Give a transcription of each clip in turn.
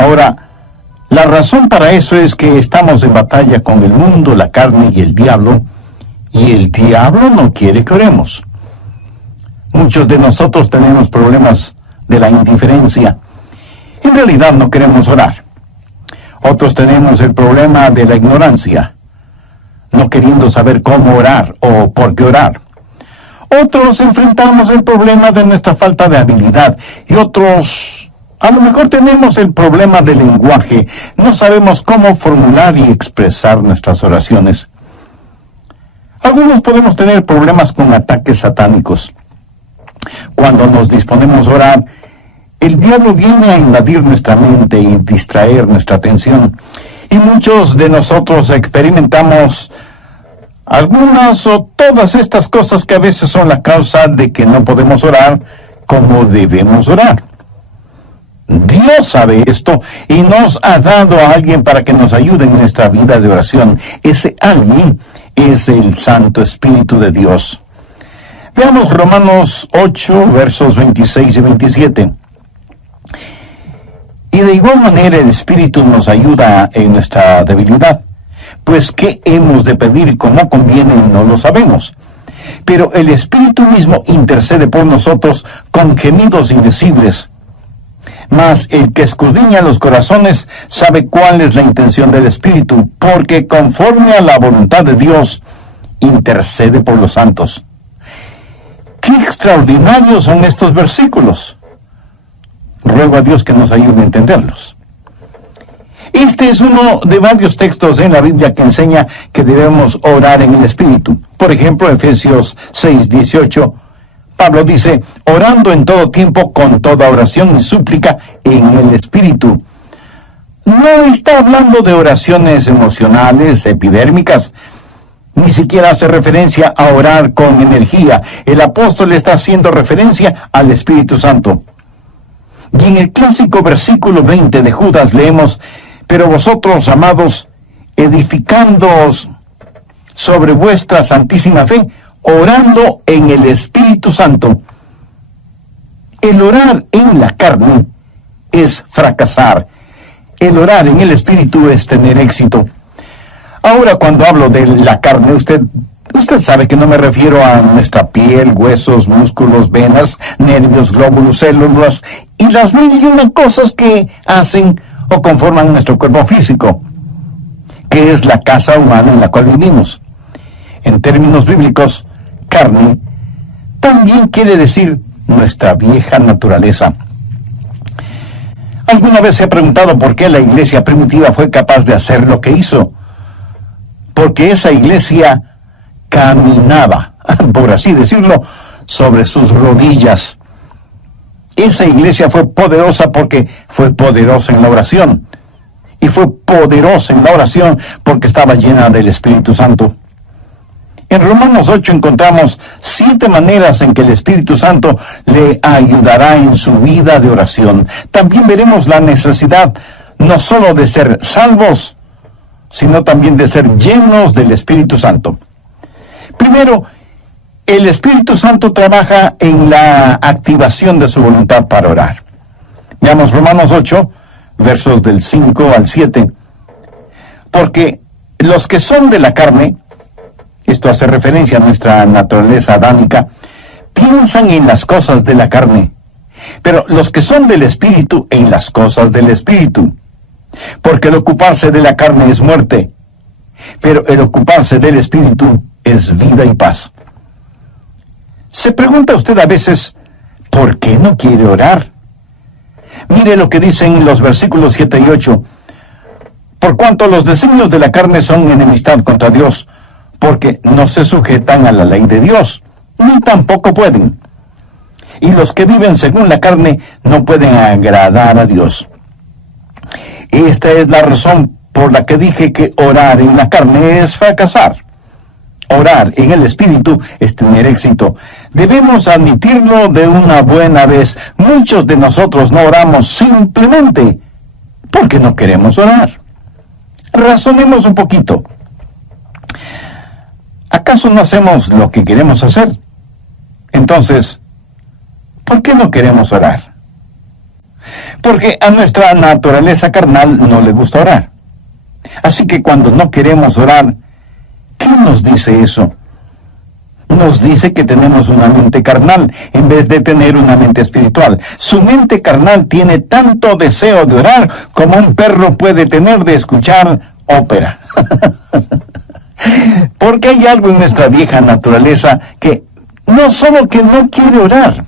Ahora, la razón para eso es que estamos en batalla con el mundo, la carne y el diablo no quiere que oremos. Muchos de nosotros tenemos problemas de la indiferencia. En realidad no queremos orar. Otros tenemos el problema de la ignorancia, no queriendo saber cómo orar o por qué orar. Otros enfrentamos el problema de nuestra falta de habilidad y otros, a lo mejor tenemos el problema del lenguaje. No sabemos cómo formular y expresar nuestras oraciones. Algunos podemos tener problemas con ataques satánicos. Cuando nos disponemos a orar, el diablo viene a invadir nuestra mente y distraer nuestra atención. Y muchos de nosotros experimentamos algunas o todas estas cosas que a veces son la causa de que no podemos orar como debemos orar. Dios sabe esto y nos ha dado a alguien para que nos ayude en nuestra vida de oración. Ese alguien es el Santo Espíritu de Dios. Veamos Romanos 8, versos 26 y 27. Y de igual manera el Espíritu nos ayuda en nuestra debilidad, pues qué hemos de pedir y cómo conviene no lo sabemos. Pero el Espíritu mismo intercede por nosotros con gemidos indecibles. Mas el que escudriña los corazones sabe cuál es la intención del Espíritu, porque conforme a la voluntad de Dios, intercede por los santos. ¡Qué extraordinarios son estos versículos! Ruego a Dios que nos ayude a entenderlos. Este es uno de varios textos en la Biblia que enseña que debemos orar en el Espíritu. Por ejemplo, Efesios 6:18, Pablo dice, orando en todo tiempo con toda oración y súplica en el Espíritu. No está hablando de oraciones emocionales, epidérmicas, ni siquiera hace referencia a orar con energía. El apóstol está haciendo referencia al Espíritu Santo. Y en el clásico versículo 20 de Judas leemos, pero vosotros, amados, edificándoos sobre vuestra santísima fe, orando en el Espíritu Santo. El orar en la carne es fracasar. El orar en el Espíritu es tener éxito. Ahora, cuando hablo de la carne, usted sabe que no me refiero a nuestra piel, huesos, músculos, venas, nervios, glóbulos, células y las mil y una cosas que hacen o conforman nuestro cuerpo físico, que es la casa humana en la cual vivimos. En términos bíblicos, carne también quiere decir nuestra vieja naturaleza. ¿Alguna vez se ha preguntado por qué la iglesia primitiva fue capaz de hacer lo que hizo? Porque esa iglesia caminaba, por así decirlo, sobre sus rodillas. Esa iglesia fue poderosa porque fue poderosa en la oración. Y fue poderosa en la oración porque estaba llena del Espíritu Santo. En Romanos 8 encontramos 7 maneras en que el Espíritu Santo le ayudará en su vida de oración. También veremos la necesidad no solo de ser salvos, sino también de ser llenos del Espíritu Santo. Primero, el Espíritu Santo trabaja en la activación de su voluntad para orar. Veamos Romanos 8, versos del 5 al 7. Porque los que son de la carne, esto hace referencia a nuestra naturaleza adámica, piensan en las cosas de la carne, pero los que son del Espíritu en las cosas del Espíritu. Porque el ocuparse de la carne es muerte, pero el ocuparse del Espíritu es vida y paz. ¿Se pregunta usted a veces por qué no quiere orar? Mire lo que dicen los versículos 7 y 8. Por cuanto los designios de la carne son enemistad contra Dios, porque no se sujetan a la ley de Dios, ni tampoco pueden. Y los que viven según la carne no pueden agradar a Dios. Esta es la razón por la que dije que orar en la carne es fracasar. Orar en el Espíritu es tener éxito. Debemos admitirlo de una buena vez. Muchos de nosotros no oramos simplemente porque no queremos orar. Razonemos un poquito. ¿Acaso no hacemos lo que queremos hacer? Entonces, ¿por qué no queremos orar? Porque a nuestra naturaleza carnal no le gusta orar. Así que cuando no queremos orar, ¿qué nos dice eso? Nos dice que tenemos una mente carnal en vez de tener una mente espiritual. Su mente carnal tiene tanto deseo de orar como un perro puede tener de escuchar ópera. Porque hay algo en nuestra vieja naturaleza que no solo que no quiere orar,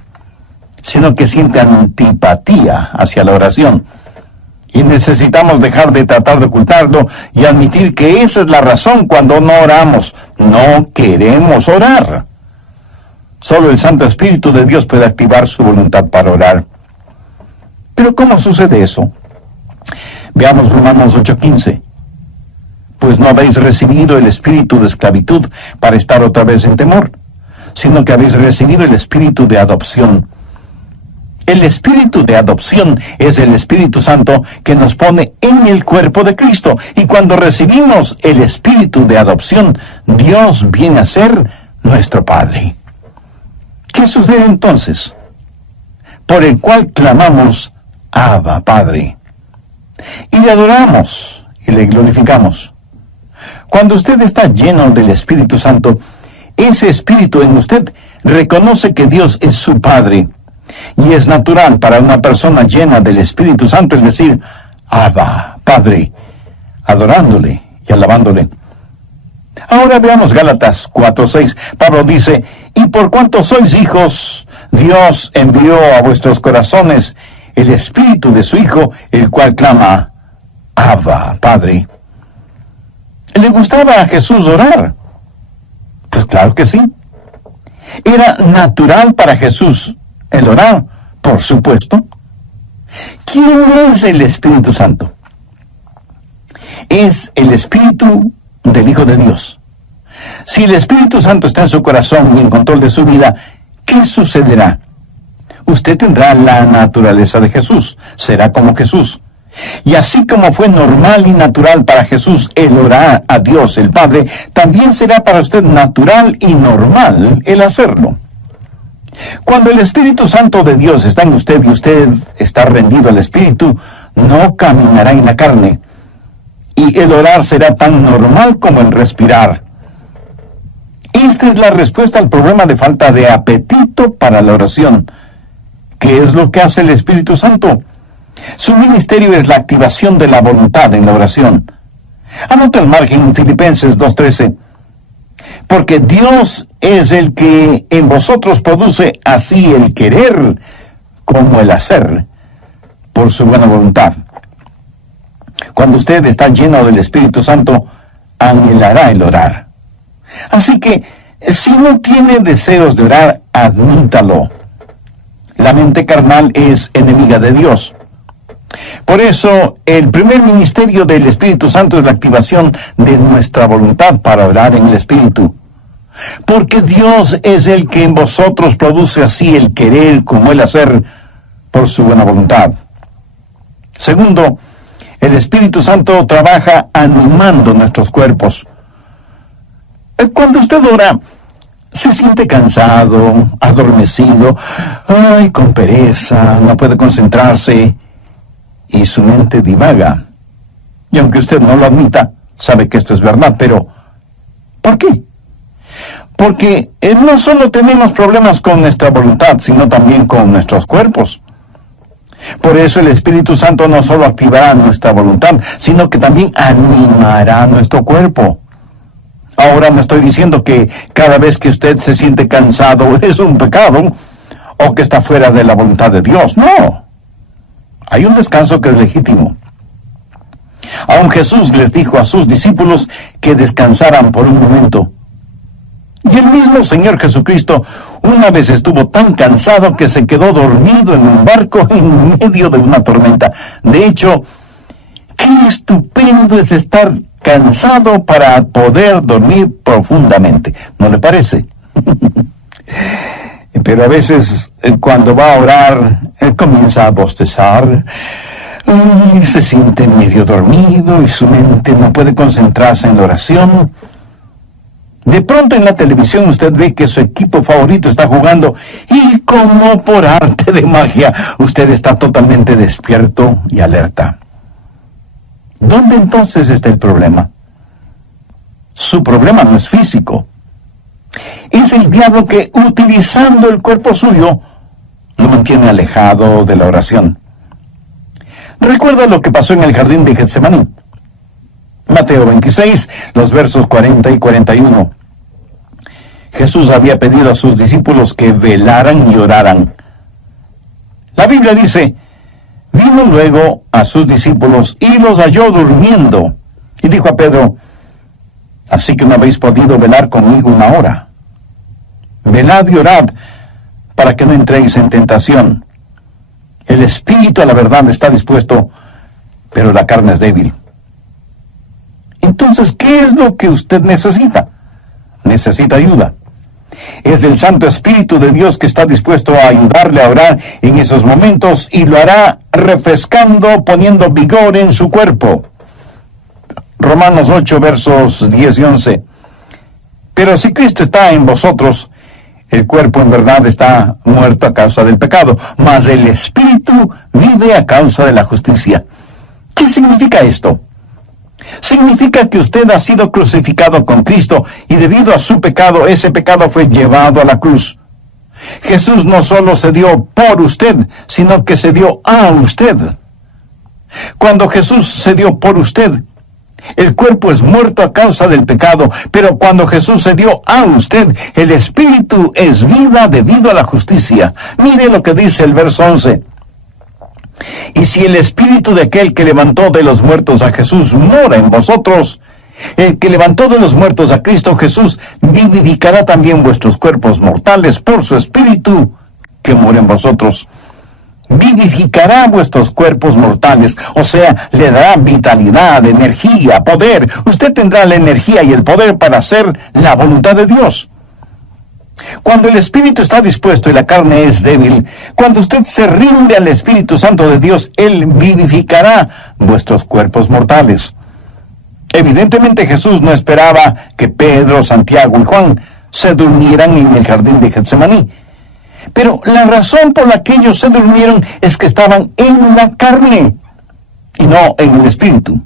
sino que siente antipatía hacia la oración. Y necesitamos dejar de tratar de ocultarlo y admitir que esa es la razón cuando no oramos. No queremos orar. Solo el Santo Espíritu de Dios puede activar su voluntad para orar. Pero ¿cómo sucede eso? Veamos Romanos 8:15. Pues no habéis recibido el espíritu de esclavitud para estar otra vez en temor, sino que habéis recibido el espíritu de adopción. El espíritu de adopción es el Espíritu Santo que nos pone en el cuerpo de Cristo. Y cuando recibimos el espíritu de adopción, Dios viene a ser nuestro Padre. ¿Qué sucede entonces? Por el cual clamamos, Abba, Padre. Y le adoramos y le glorificamos. Cuando usted está lleno del Espíritu Santo, ese Espíritu en usted reconoce que Dios es su Padre. Y es natural para una persona llena del Espíritu Santo, es decir, Abba, Padre, adorándole y alabándole. Ahora veamos Gálatas 4:6. Pablo dice, y por cuanto sois hijos, Dios envió a vuestros corazones el Espíritu de su Hijo, el cual clama, Abba, Padre. ¿Le gustaba a Jesús orar? Pues claro que sí. Era natural para Jesús el orar, por supuesto. ¿Quién es el Espíritu Santo? Es el Espíritu del Hijo de Dios. Si el Espíritu Santo está en su corazón y en control de su vida, ¿qué sucederá? Usted tendrá la naturaleza de Jesús, será como Jesús. Y así como fue normal y natural para Jesús el orar a Dios el Padre, también será para usted natural y normal el hacerlo. Cuando el Espíritu Santo de Dios está en usted y usted está rendido al Espíritu, no caminará en la carne. Y el orar será tan normal como el respirar. Esta es la respuesta al problema de falta de apetito para la oración. ¿Qué es lo que hace el Espíritu Santo? Su ministerio es la activación de la voluntad en la oración. Anota al margen en Filipenses 2:13. Porque Dios es el que en vosotros produce así el querer como el hacer, por su buena voluntad. Cuando usted está lleno del Espíritu Santo, anhelará el orar. Así que, si no tiene deseos de orar, admítalo. La mente carnal es enemiga de Dios. Por eso, el primer ministerio del Espíritu Santo es la activación de nuestra voluntad para orar en el Espíritu. Porque Dios es el que en vosotros produce así el querer como el hacer por su buena voluntad. Segundo, el Espíritu Santo trabaja animando nuestros cuerpos. Cuando usted ora, se siente cansado, adormecido, con pereza, no puede concentrarse y su mente divaga. Y aunque usted no lo admita, sabe que esto es verdad, pero ¿por qué? Porque no solo tenemos problemas con nuestra voluntad, sino también con nuestros cuerpos. Por eso el Espíritu Santo no solo activará nuestra voluntad, sino que también animará nuestro cuerpo. Ahora no estoy diciendo que cada vez que usted se siente cansado es un pecado, o que está fuera de la voluntad de Dios. No. Hay un descanso que es legítimo. Aún Jesús les dijo a sus discípulos que descansaran por un momento. Y el mismo Señor Jesucristo una vez estuvo tan cansado que se quedó dormido en un barco en medio de una tormenta. De hecho, qué estupendo es estar cansado para poder dormir profundamente, ¿no le parece? Pero a veces cuando va a orar, él comienza a bostezar, se siente medio dormido y su mente no puede concentrarse en la oración. De pronto en la televisión usted ve que su equipo favorito está jugando y como por arte de magia usted está totalmente despierto y alerta. ¿Dónde entonces está el problema? Su problema no es físico. Es el diablo que, utilizando el cuerpo suyo, lo mantiene alejado de la oración. Recuerda lo que pasó en el jardín de Getsemaní. Mateo 26, los versos 40 y 41. Jesús había pedido a sus discípulos que velaran y oraran. La Biblia dice: vino luego a sus discípulos y los halló durmiendo. Y dijo a Pedro: así que no habéis podido velar conmigo una hora. Velad y orad, para que no entréis en tentación. El espíritu a la verdad está dispuesto, pero la carne es débil. Entonces, ¿qué es lo que usted necesita? Necesita ayuda. Es el Santo Espíritu de Dios que está dispuesto a ayudarle a orar en esos momentos y lo hará refrescando, poniendo vigor en su cuerpo. Romanos 8, versos 10 y 11. Pero si Cristo está en vosotros, el cuerpo en verdad está muerto a causa del pecado, mas el Espíritu vive a causa de la justicia. ¿Qué significa esto? Significa que usted ha sido crucificado con Cristo y debido a su pecado, ese pecado fue llevado a la cruz. Jesús no solo se dio por usted, sino que se dio a usted. Cuando Jesús se dio por usted, el cuerpo es muerto a causa del pecado, pero cuando Jesús se dio a usted, el Espíritu es vida debido a la justicia. Mire lo que dice el verso 11. Y si el Espíritu de aquel que levantó de los muertos a Jesús mora en vosotros, el que levantó de los muertos a Cristo Jesús vivificará también vuestros cuerpos mortales por su Espíritu que mora en vosotros. Vivificará vuestros cuerpos mortales, o sea, le dará vitalidad, energía, poder. Usted tendrá la energía y el poder para hacer la voluntad de Dios. Cuando el Espíritu está dispuesto y la carne es débil, cuando usted se rinde al Espíritu Santo de Dios, Él vivificará vuestros cuerpos mortales. Evidentemente Jesús no esperaba que Pedro, Santiago y Juan se durmieran en el jardín de Getsemaní. Pero la razón por la que ellos se durmieron es que estaban en la carne y no en el Espíritu.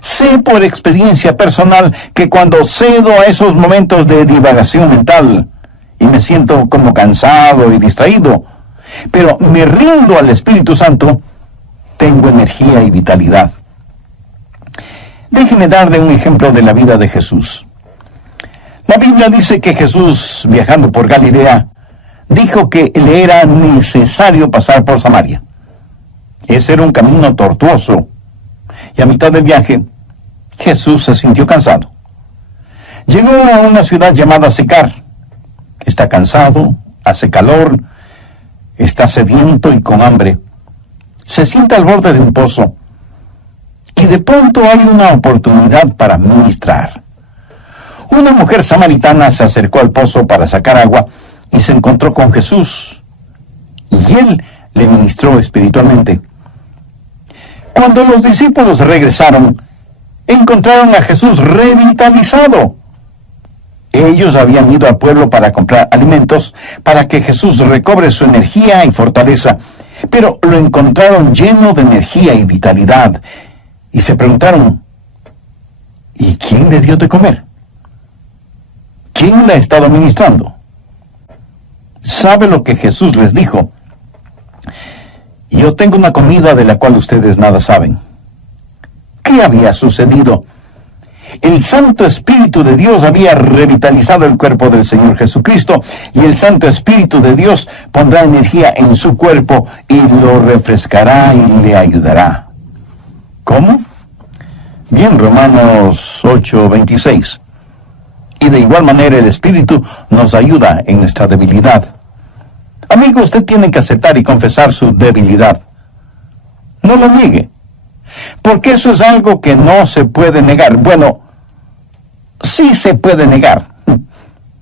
Sé por experiencia personal que cuando cedo a esos momentos de divagación mental y me siento como cansado y distraído, pero me rindo al Espíritu Santo, tengo energía y vitalidad. Déjeme darle un ejemplo de la vida de Jesús. La Biblia dice que Jesús, viajando por Galilea, dijo que le era necesario pasar por Samaria. Ese era un camino tortuoso, y a mitad del viaje, Jesús se sintió cansado. Llegó a una ciudad llamada Sicar. Está cansado, hace calor, está sediento y con hambre. Se sienta al borde de un pozo, y de pronto hay una oportunidad para ministrar. Una mujer samaritana se acercó al pozo para sacar agua y se encontró con Jesús, y él le ministró espiritualmente. Cuando los discípulos regresaron, encontraron a Jesús revitalizado. Ellos habían ido al pueblo para comprar alimentos para que Jesús recobre su energía y fortaleza, pero lo encontraron lleno de energía y vitalidad, y se preguntaron: ¿y quién le dio de comer? ¿Quién le ha estado ministrando? ¿Sabe lo que Jesús les dijo? Yo tengo una comida de la cual ustedes nada saben. ¿Qué había sucedido? El Santo Espíritu de Dios había revitalizado el cuerpo del Señor Jesucristo, y el Santo Espíritu de Dios pondrá energía en su cuerpo y lo refrescará y le ayudará. ¿Cómo? Bien, Romanos 8:26. Y de igual manera el Espíritu nos ayuda en nuestra debilidad. Amigo, usted tiene que aceptar y confesar su debilidad. No lo niegue, porque eso es algo que no se puede negar. Bueno, sí se puede negar,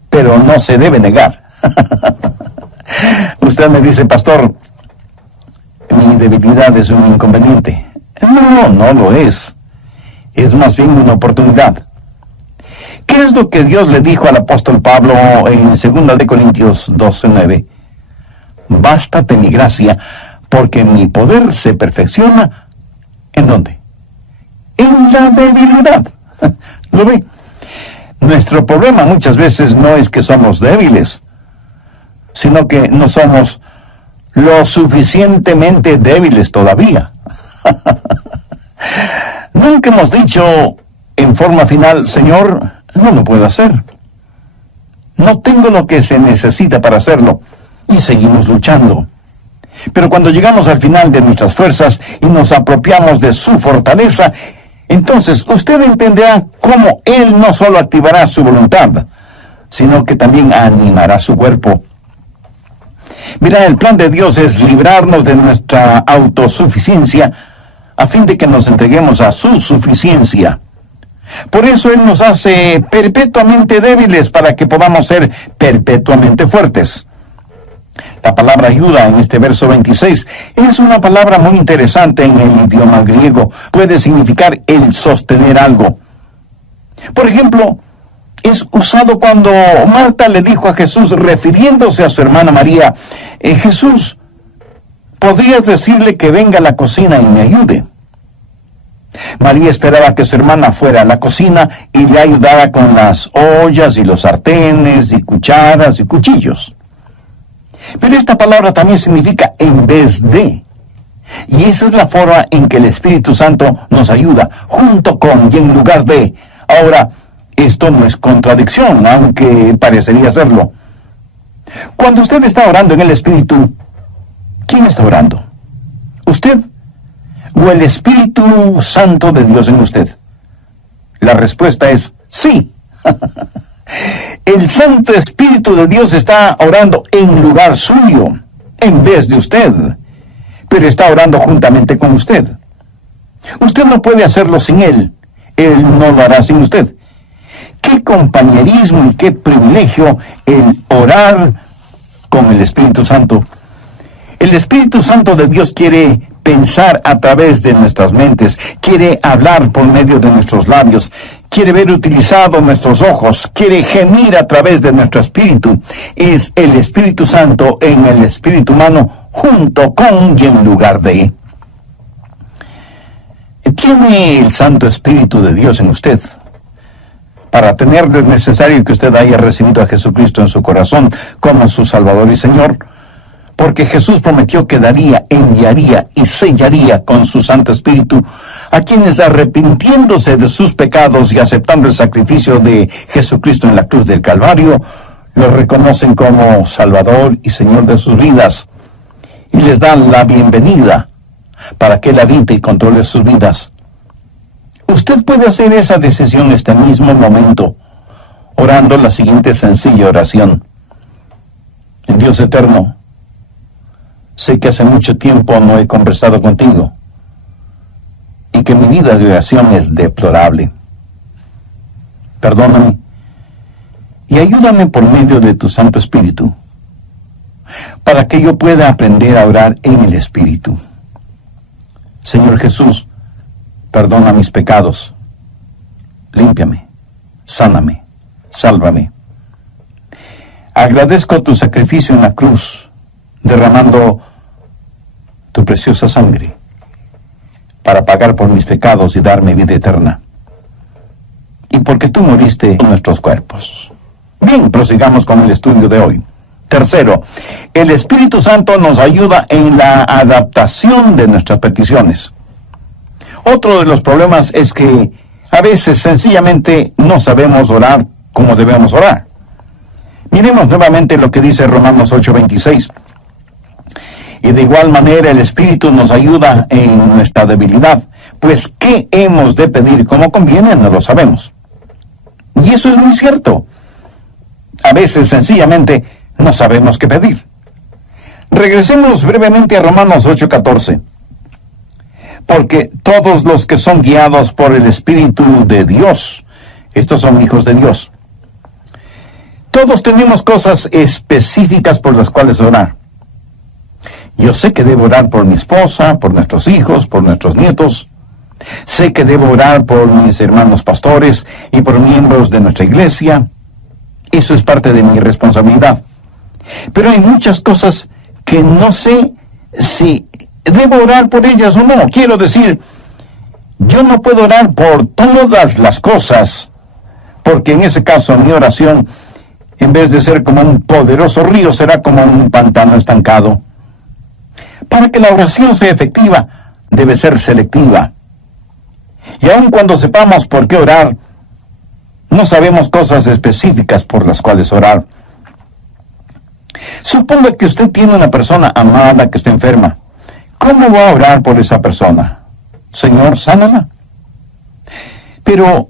pero no se debe negar. Usted me dice: pastor, mi debilidad es un inconveniente. No, no lo es. Es más bien una oportunidad. ¿Qué ¿Qué es lo que Dios le dijo al apóstol Pablo en 2 de Corintios 12:9? Bástate mi gracia, porque mi poder se perfecciona, ¿en dónde? En la debilidad. ¿Lo ve? Nuestro problema muchas veces no es que somos débiles, sino que no somos lo suficientemente débiles todavía. Nunca hemos dicho en forma final, Señor, no lo puedo hacer. No tengo lo que se necesita para hacerlo. Y seguimos luchando. Pero cuando llegamos al final de nuestras fuerzas y nos apropiamos de su fortaleza, entonces usted entenderá cómo Él no solo activará su voluntad, sino que también animará su cuerpo. Mira, el plan de Dios es librarnos de nuestra autosuficiencia a fin de que nos entreguemos a su suficiencia. Por eso Él nos hace perpetuamente débiles para que podamos ser perpetuamente fuertes. La palabra ayuda en este verso 26 es una palabra muy interesante en el idioma griego. Puede significar el sostener algo. Por ejemplo, es usado cuando Marta le dijo a Jesús, refiriéndose a su hermana María, Jesús, ¿podrías decirle que venga a la cocina y me ayude? María esperaba que su hermana fuera a la cocina y le ayudara con las ollas y los sartenes y cucharas y cuchillos. Pero esta palabra también significa en vez de. Y esa es la forma en que el Espíritu Santo nos ayuda, junto con y en lugar de. Ahora, esto no es contradicción, aunque parecería serlo. Cuando usted está orando en el Espíritu, ¿quién está orando? ¿Usted o el Espíritu Santo de Dios en usted? La respuesta es sí. El Santo Espíritu de Dios está orando en lugar suyo, en vez de usted, pero está orando juntamente con usted. Usted no puede hacerlo sin Él no lo hará sin usted. Qué compañerismo y qué privilegio el orar con el Espíritu Santo. El Espíritu Santo de Dios quiere pensar a través de nuestras mentes, quiere hablar por medio de nuestros labios, quiere ver utilizados nuestros ojos, quiere gemir a través de nuestro espíritu. Es el Espíritu Santo en el espíritu humano, junto con y en lugar de. ¿Tiene el Santo Espíritu de Dios en usted? Para tenerlo es necesario que usted haya recibido a Jesucristo en su corazón como su Salvador y Señor. Porque Jesús prometió que daría, enviaría y sellaría con su Santo Espíritu a quienes, arrepintiéndose de sus pecados y aceptando el sacrificio de Jesucristo en la cruz del Calvario, lo reconocen como Salvador y Señor de sus vidas y les dan la bienvenida para que Él habite y controle sus vidas. Usted puede hacer esa decisión en este mismo momento, orando la siguiente sencilla oración. Dios eterno, sé que hace mucho tiempo no he conversado contigo y que mi vida de oración es deplorable. Perdóname y ayúdame por medio de tu Santo Espíritu para que yo pueda aprender a orar en el Espíritu. Señor Jesús, perdona mis pecados, límpiame, sáname, sálvame. Agradezco tu sacrificio en la cruz, derramando tu preciosa sangre para pagar por mis pecados y darme vida eterna. Y porque tú moriste en nuestros cuerpos. Bien, prosigamos con el estudio de hoy. Tercero, el Espíritu Santo nos ayuda en la adaptación de nuestras peticiones. Otro de los problemas es que a veces sencillamente no sabemos orar como debemos orar. Miremos nuevamente lo que dice Romanos 8:26. Y de igual manera el Espíritu nos ayuda en nuestra debilidad, pues ¿qué hemos de pedir como conviene? No lo sabemos. Y eso es muy cierto. A veces sencillamente no sabemos qué pedir. Regresemos brevemente a Romanos 8:14. Porque todos los que son guiados por el Espíritu de Dios, estos son hijos de Dios. Todos tenemos cosas específicas por las cuales orar. Yo sé que debo orar por mi esposa, por nuestros hijos, por nuestros nietos. Sé que debo orar por mis hermanos pastores y por miembros de nuestra iglesia. Eso es parte de mi responsabilidad. Pero hay muchas cosas que no sé si debo orar por ellas o no. Quiero decir, yo no puedo orar por todas las cosas, porque en ese caso mi oración, en vez de ser como un poderoso río, será como un pantano estancado. Para que la oración sea efectiva, debe ser selectiva. Y aun cuando sepamos por qué orar, no sabemos cosas específicas por las cuales orar. Suponga que usted tiene una persona amada que está enferma. ¿Cómo va a orar por esa persona? Señor, sánala. Pero,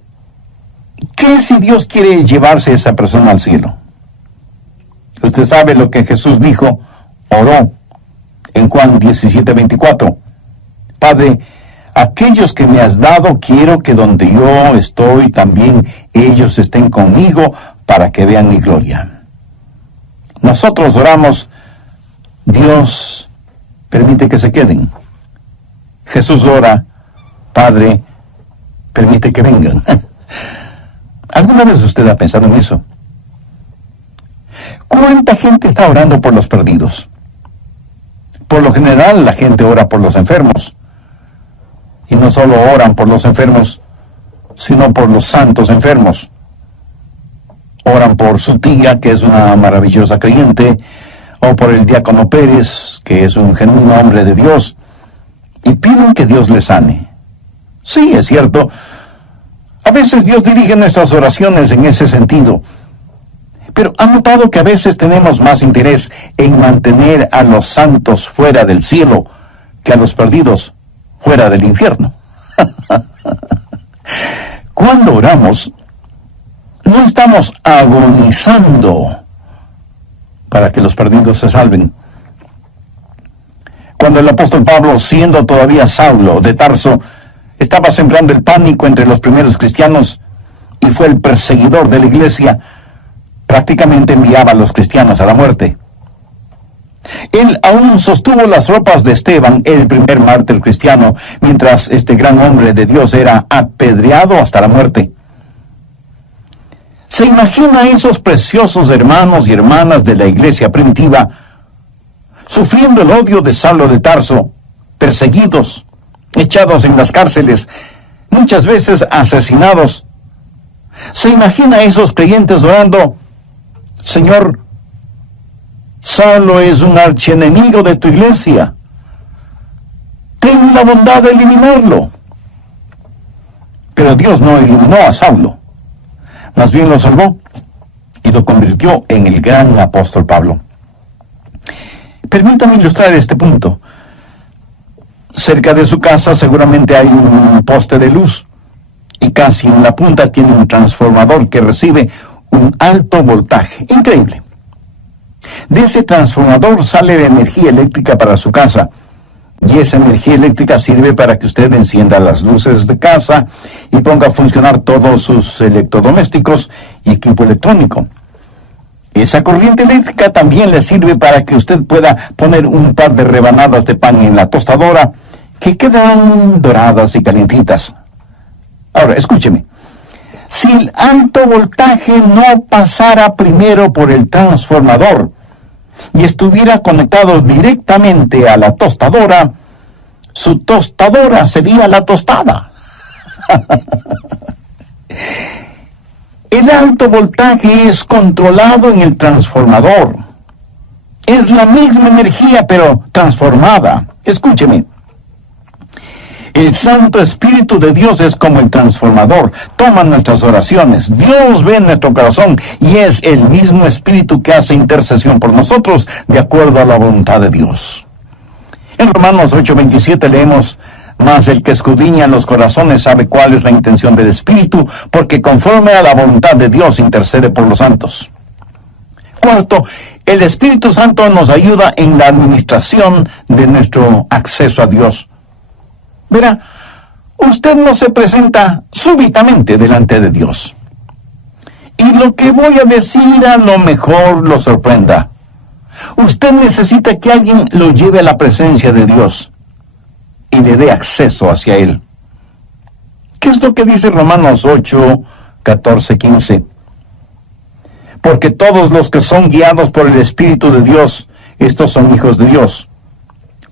¿qué si Dios quiere llevarse a esa persona al cielo? Usted sabe lo que Jesús dijo, oró en Juan 17:24. Padre, aquellos que me has dado, quiero que donde yo estoy, también ellos estén conmigo para que vean mi gloria. Nosotros oramos, Dios, permite que se queden. Jesús ora, Padre, permite que vengan. ¿Alguna vez usted ha pensado en eso? ¿Cuánta gente está orando por los perdidos? Por lo general, la gente ora por los enfermos. Y no solo oran por los enfermos, sino por los santos enfermos. Oran por su tía, que es una maravillosa creyente, o por el diácono Pérez, que es un genuino hombre de Dios, y piden que Dios les sane. Sí, es cierto. A veces Dios dirige nuestras oraciones en ese sentido. Pero ¿han notado que a veces tenemos más interés en mantener a los santos fuera del cielo que a los perdidos fuera del infierno? Cuando oramos, no estamos agonizando para que los perdidos se salven. Cuando el apóstol Pablo, siendo todavía Saulo de Tarso, estaba sembrando el pánico entre los primeros cristianos y fue el perseguidor de la iglesia, prácticamente enviaba a los cristianos a la muerte. Él aún sostuvo las ropas de Esteban, el primer mártir cristiano, mientras este gran hombre de Dios era apedreado hasta la muerte. ¿Se imagina a esos preciosos hermanos y hermanas de la iglesia primitiva sufriendo el odio de Saulo de Tarso, perseguidos, echados en las cárceles, muchas veces asesinados? ¿Se imagina a esos creyentes orando, Señor, Saulo es un archienemigo de tu iglesia, ten la bondad de eliminarlo? Pero Dios no eliminó a Saulo, más bien lo salvó y lo convirtió en el gran apóstol Pablo. Permítame ilustrar este punto. Cerca de su casa seguramente hay un poste de luz y casi en la punta tiene un transformador que recibe un alto voltaje. Increíble. De ese transformador sale la energía eléctrica para su casa, y esa energía eléctrica sirve para que usted encienda las luces de casa y ponga a funcionar todos sus electrodomésticos y equipo electrónico. Esa corriente eléctrica también le sirve para que usted pueda poner un par de rebanadas de pan en la tostadora que quedan doradas y calientitas. Ahora, escúcheme. Si el alto voltaje no pasara primero por el transformador y estuviera conectado directamente a la tostadora, su tostadora sería la tostada. El alto voltaje es controlado en el transformador. Es la misma energía, pero transformada. Escúcheme. El Santo Espíritu de Dios es como el transformador. Toma nuestras oraciones. Dios ve nuestro corazón y es el mismo Espíritu que hace intercesión por nosotros de acuerdo a la voluntad de Dios. En Romanos 8:27 leemos, mas el que escudriña los corazones sabe cuál es la intención del Espíritu, porque conforme a la voluntad de Dios intercede por los santos. Cuarto, el Espíritu Santo nos ayuda en la administración de nuestro acceso a Dios. Verá, usted no se presenta súbitamente delante de Dios. Y lo que voy a decir a lo mejor lo sorprenda. Usted necesita que alguien lo lleve a la presencia de Dios y le dé acceso hacia Él. ¿Qué es lo que dice Romanos 8, 14, 15? Porque todos los que son guiados por el Espíritu de Dios, estos son hijos de Dios.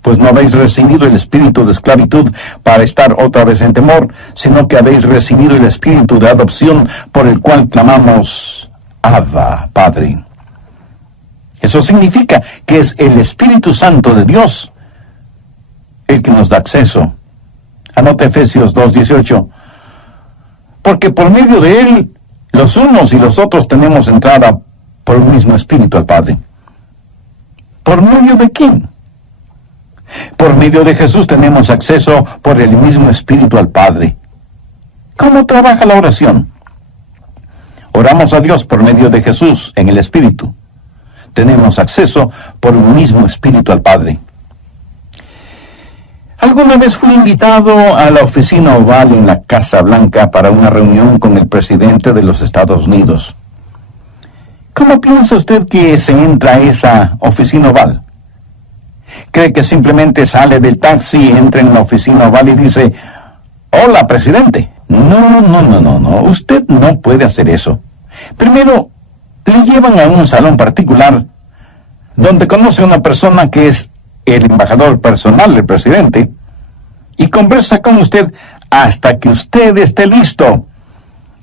Pues no habéis recibido el espíritu de esclavitud para estar otra vez en temor, sino que habéis recibido el espíritu de adopción por el cual clamamos, Abba, Padre. Eso significa que es el Espíritu Santo de Dios el que nos da acceso. Anote Efesios 2:18. Porque por medio de él, los unos y los otros tenemos entrada por un mismo Espíritu al Padre. ¿Por medio de quién? Por medio de Jesús tenemos acceso por el mismo Espíritu al Padre. ¿Cómo trabaja la oración? Oramos a Dios por medio de Jesús en el Espíritu. Tenemos acceso por un mismo Espíritu al Padre. Alguna vez fui invitado a la oficina oval en la Casa Blanca para una reunión con el presidente de los Estados Unidos. ¿Cómo piensa usted que se entra a esa oficina oval? ¿Cree que simplemente sale del taxi, entra en la oficina oval y dice, hola, presidente? No. Usted no puede hacer eso. Primero, le llevan a un salón particular donde conoce a una persona que es el embajador personal del presidente y conversa con usted hasta que usted esté listo.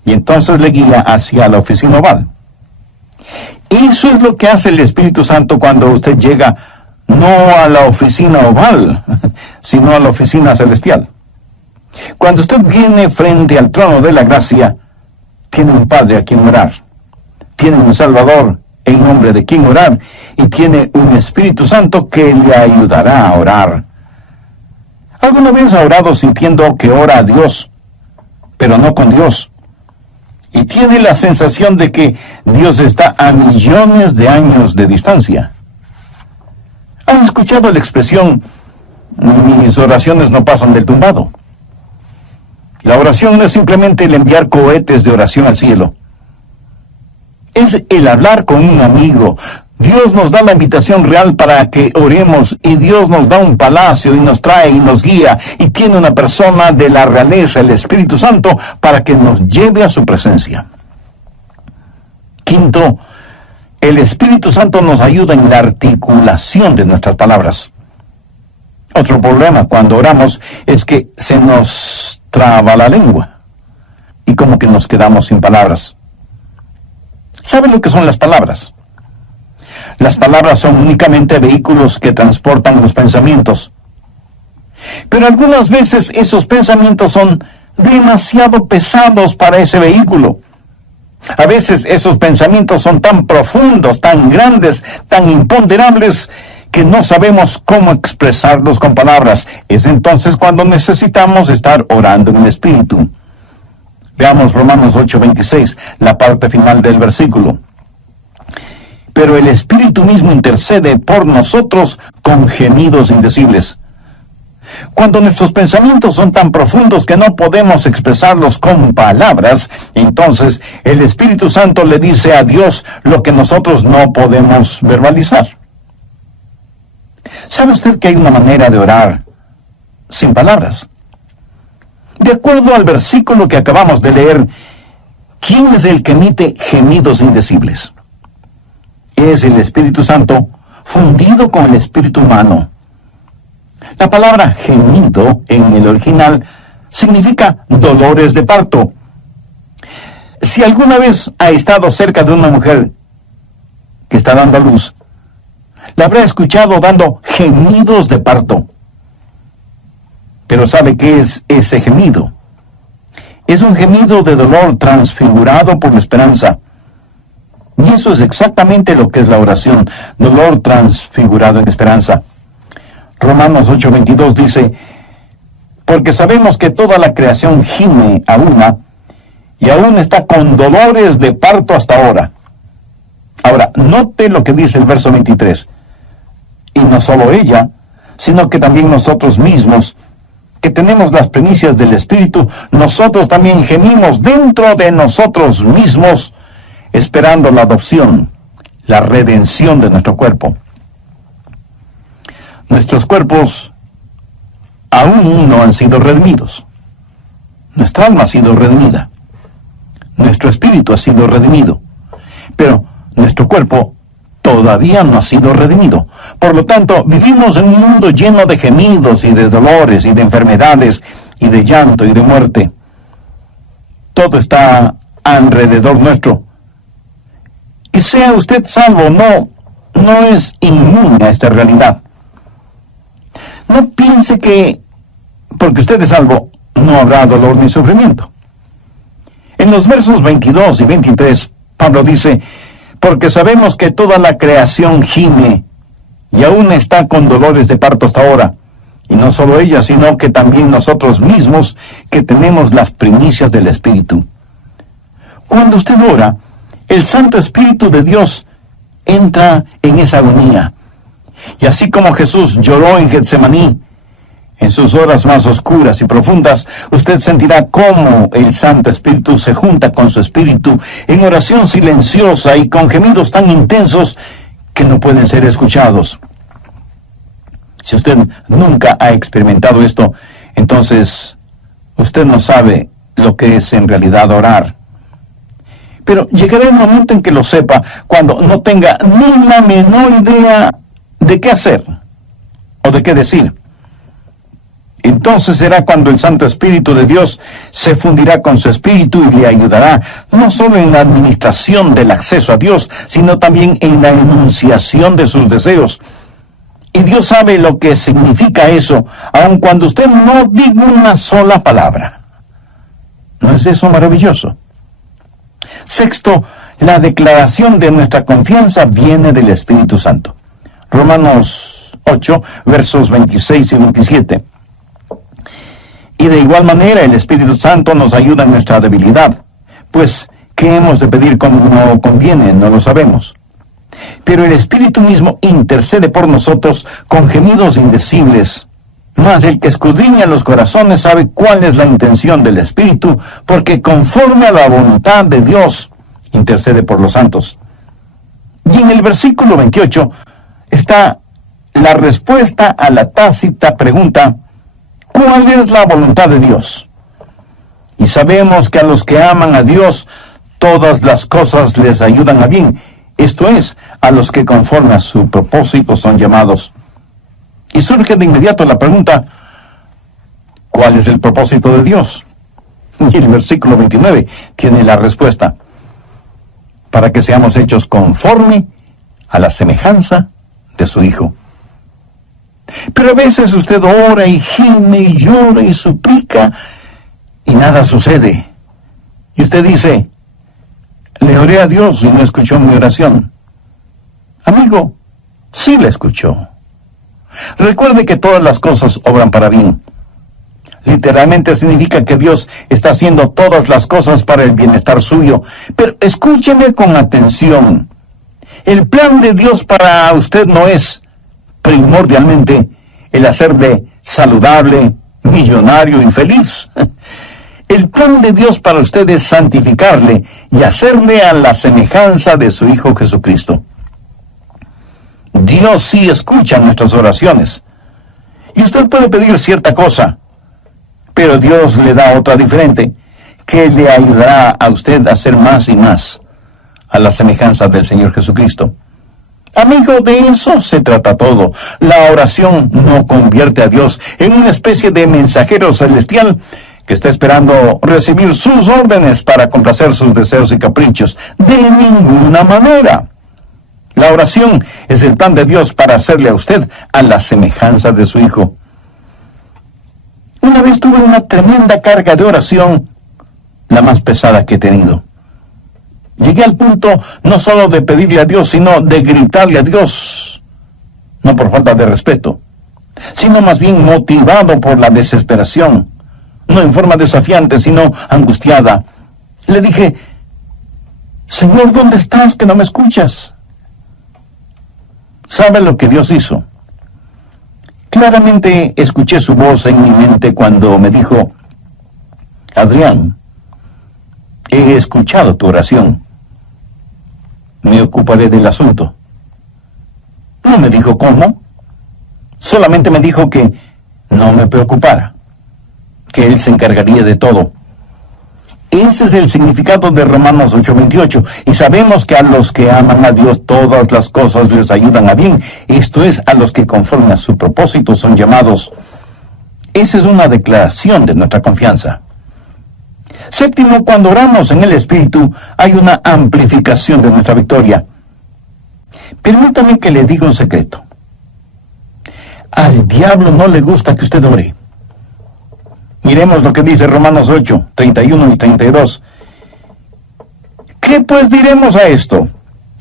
Y entonces le guía hacia la oficina oval. Eso es lo que hace el Espíritu Santo cuando usted llega no a la oficina oval, sino a la oficina celestial. Cuando usted viene frente al trono de la gracia, tiene un Padre a quien orar, tiene un Salvador en nombre de quien orar, y tiene un Espíritu Santo que le ayudará a orar. ¿Alguna vez ha orado sintiendo que ora a Dios, pero no con Dios? Y tiene la sensación de que Dios está a millones de años de distancia. ¿Han escuchado la expresión, mis oraciones no pasan del tumbado? La oración no es simplemente el enviar cohetes de oración al cielo. Es el hablar con un amigo. Dios nos da la invitación real para que oremos, y Dios nos da un palacio y nos trae y nos guía, y tiene una persona de la realeza, el Espíritu Santo, para que nos lleve a su presencia. Quinto, el Espíritu Santo nos ayuda en la articulación de nuestras palabras. Otro problema cuando oramos es que se nos traba la lengua y como que nos quedamos sin palabras. ¿Saben lo que son las palabras? Las palabras son únicamente vehículos que transportan los pensamientos. Pero algunas veces esos pensamientos son demasiado pesados para ese vehículo. A veces esos pensamientos son tan profundos, tan grandes, tan imponderables, que no sabemos cómo expresarlos con palabras. Es entonces cuando necesitamos estar orando en el Espíritu. Veamos Romanos 8:26, la parte final del versículo. Pero el Espíritu mismo intercede por nosotros con gemidos indecibles. Cuando nuestros pensamientos son tan profundos que no podemos expresarlos con palabras, entonces el Espíritu Santo le dice a Dios lo que nosotros no podemos verbalizar. ¿Sabe usted que hay una manera de orar sin palabras? De acuerdo al versículo que acabamos de leer, ¿quién es el que emite gemidos indecibles? Es el Espíritu Santo fundido con el espíritu humano. La palabra gemido en el original significa dolores de parto. Si alguna vez ha estado cerca de una mujer que está dando a luz, la habrá escuchado dando gemidos de parto. Pero ¿sabe qué es ese gemido? Es un gemido de dolor transfigurado por la esperanza. Y eso es exactamente lo que es la oración, dolor transfigurado en esperanza. Romanos 8:22 dice, porque sabemos que toda la creación gime a una, y aún está con dolores de parto hasta ahora. Ahora, note lo que dice el verso 23. Y no solo ella, sino que también nosotros mismos, que tenemos las primicias del Espíritu, nosotros también gemimos dentro de nosotros mismos, esperando la adopción, la redención de nuestro cuerpo. Nuestros cuerpos aún no han sido redimidos. Nuestra alma ha sido redimida. Nuestro espíritu ha sido redimido. Pero nuestro cuerpo todavía no ha sido redimido. Por lo tanto, vivimos en un mundo lleno de gemidos y de dolores y de enfermedades y de llanto y de muerte. Todo está alrededor nuestro. Y sea usted salvo o no es inmune a esta realidad. No piense que porque usted es salvo no habrá dolor ni sufrimiento. En los versos 22 y 23, Pablo dice: porque sabemos que toda la creación gime y aún está con dolores de parto hasta ahora. Y no solo ella, sino que también nosotros mismos, que tenemos las primicias del Espíritu. Cuando usted ora, el Santo Espíritu de Dios entra en esa agonía. Y así como Jesús lloró en Getsemaní, en sus horas más oscuras y profundas, usted sentirá cómo el Santo Espíritu se junta con su espíritu en oración silenciosa y con gemidos tan intensos que no pueden ser escuchados. Si usted nunca ha experimentado esto, entonces usted no sabe lo que es en realidad orar. Pero llegará el momento en que lo sepa, cuando no tenga ni la menor idea de qué hacer o de qué decir. Entonces será cuando el Santo Espíritu de Dios se fundirá con su espíritu y le ayudará no solo en la administración del acceso a Dios, sino también en la enunciación de sus deseos. Y Dios sabe lo que significa eso, aun cuando usted no diga una sola palabra. ¿No es eso maravilloso? Sexto, la declaración de nuestra confianza viene del Espíritu Santo. Romanos 8, versos 26 y 27. Y de igual manera el Espíritu Santo nos ayuda en nuestra debilidad, pues ¿qué hemos de pedir como conviene? No lo sabemos. Pero el Espíritu mismo intercede por nosotros con gemidos indecibles. Mas el que escudriña los corazones sabe cuál es la intención del Espíritu, porque conforme a la voluntad de Dios intercede por los santos. Y en el versículo 28 está la respuesta a la tácita pregunta: ¿cuál es la voluntad de Dios? Y sabemos que a los que aman a Dios, todas las cosas les ayudan a bien. Esto es, a los que conforme a su propósito son llamados. Y surge de inmediato la pregunta: ¿cuál es el propósito de Dios? Y el versículo 29 tiene la respuesta: para que seamos hechos conforme a la semejanza de su Hijo. Pero a veces usted ora y gime y llora y suplica y nada sucede. Y usted dice: le oré a Dios y no escuchó mi oración. Amigo, sí la escuchó. Recuerde que todas las cosas obran para bien. Literalmente significa que Dios está haciendo todas las cosas para el bienestar suyo. Pero escúcheme con atención. El plan de Dios para usted no es primordialmente el hacerle saludable, millonario y feliz. El plan de Dios para usted es santificarle y hacerle a la semejanza de su Hijo Jesucristo. Dios sí escucha nuestras oraciones. Y usted puede pedir cierta cosa, pero Dios le da otra diferente, que le ayudará a usted a hacer más y más a la semejanza del Señor Jesucristo. Amigo, de eso se trata todo. La oración no convierte a Dios en una especie de mensajero celestial que está esperando recibir sus órdenes para complacer sus deseos y caprichos. De ninguna manera. La oración es el plan de Dios para hacerle a usted a la semejanza de su Hijo. Una vez tuve una tremenda carga de oración, la más pesada que he tenido. Llegué al punto no solo de pedirle a Dios, sino de gritarle a Dios, no por falta de respeto, sino más bien motivado por la desesperación, no en forma desafiante, sino angustiada. Le dije: Señor, ¿dónde estás que no me escuchas? ¿Sabe lo que Dios hizo? Claramente escuché su voz en mi mente cuando me dijo: Adrián, he escuchado tu oración. Me ocuparé del asunto. No me dijo cómo. Solamente me dijo que no me preocupara, que Él se encargaría de todo. Ese es el significado de Romanos 8:28. Y sabemos que a los que aman a Dios todas las cosas les ayudan a bien. Esto es, a los que conforme a su propósito son llamados. Esa es una declaración de nuestra confianza. Séptimo, cuando oramos en el Espíritu, hay una amplificación de nuestra victoria. Permítame que le diga un secreto. Al diablo no le gusta que usted ore. Miremos lo que dice Romanos 8:31 y 32. ¿Qué pues diremos a esto?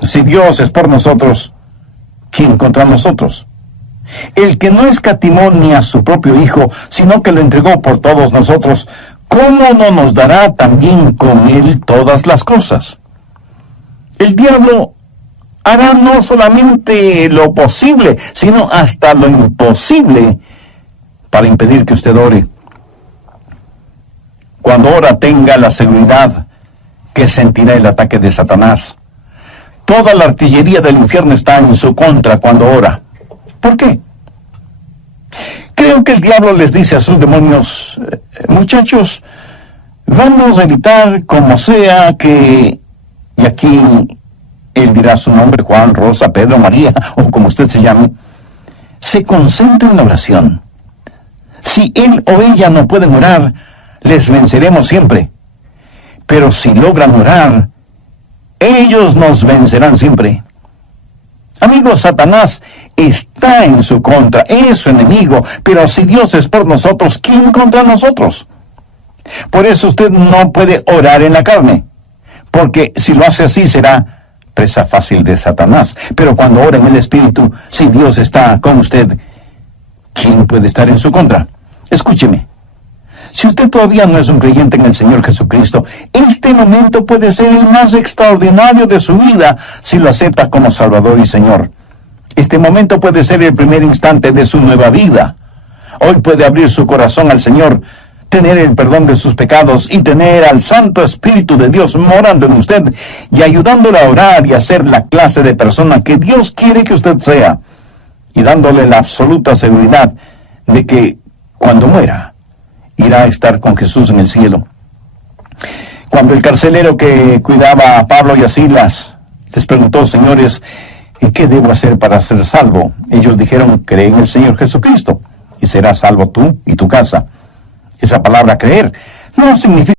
Si Dios es por nosotros, ¿quién contra nosotros? El que no escatimó ni a su propio Hijo, sino que lo entregó por todos nosotros, ¿cómo no nos dará también con él todas las cosas? El diablo hará no solamente lo posible, sino hasta lo imposible para impedir que usted ore. Cuando ora, tenga la seguridad que sentirá el ataque de Satanás. Toda la artillería del infierno está en su contra cuando ora. ¿Por qué? Creo que el diablo les dice a sus demonios, muchachos, vamos a evitar como sea que, y aquí él dirá su nombre, Juan, Rosa, Pedro, María, o como usted se llame, se concentre en la oración. Si él o ella no pueden orar, les venceremos siempre. Pero si logran orar, ellos nos vencerán siempre. Amigos, Satanás está en su contra, es su enemigo, pero si Dios es por nosotros, ¿quién contra nosotros? Por eso usted no puede orar en la carne, porque si lo hace así será presa fácil de Satanás. Pero cuando ora en el Espíritu, si Dios está con usted, ¿quién puede estar en su contra? Escúcheme. Si usted todavía no es un creyente en el Señor Jesucristo, este momento puede ser el más extraordinario de su vida si lo acepta como Salvador y Señor. Este momento puede ser el primer instante de su nueva vida. Hoy puede abrir su corazón al Señor, tener el perdón de sus pecados y tener al Santo Espíritu de Dios morando en usted y ayudándole a orar y a ser la clase de persona que Dios quiere que usted sea, y dándole la absoluta seguridad de que cuando muera, irá a estar con Jesús en el cielo. Cuando el carcelero que cuidaba a Pablo y a Silas les preguntó, señores, ¿qué debo hacer para ser salvo? Ellos dijeron, cree en el Señor Jesucristo y serás salvo tú y tu casa. Esa palabra creer no significa